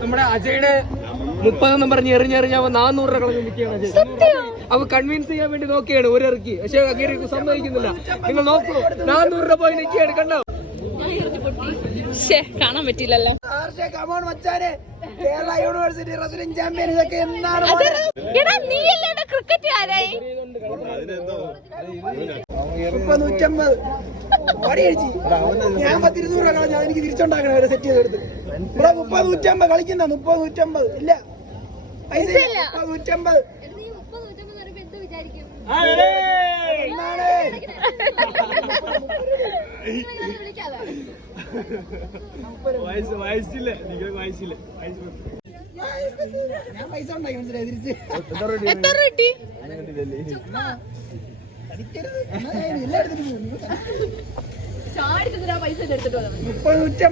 നമ്മുടെ അജയുടെ 30 പറഞ്ഞ് എറിഞ്ഞെറിഞ്ഞ അവൻ 400 രൂപ കളഞ്ഞ് നിൽക്കുകയാണ് അജയ്. അവ കൺവിൻസ് ചെയ്യാൻ വേണ്ടി നോക്കിയാണ് ഒരു ഇറക്കി, പക്ഷെ അങ്ങനെ സമ്മതിക്കുന്നില്ല. നിങ്ങൾ നോക്കൂ, 400 രൂപ പോയി നിൽക്കുകയാണ്, കണ്ടോ? കാണാൻ പറ്റില്ലല്ലോ. കേരള യൂണിവേഴ്സിറ്റി റെസ്ലിംഗ് ചാമ്പ്യൻ ഇതൊക്കെ എന്താണ്? ഞാൻ 10-200 രൂപ കളഞ്ഞ എനിക്ക് തിരിച്ചുണ്ടാക്കണം, അവരെ സെറ്റ് ചെയ്തെടുത്ത്. ഇവിടെ 30-150 കളിക്കുന്ന 30-150 ഇല്ല, പൈസ 30-150. ഞാൻ പൈസ ഉണ്ടാക്കി മനസ്സിലായി തിരിച്ച്. 30-150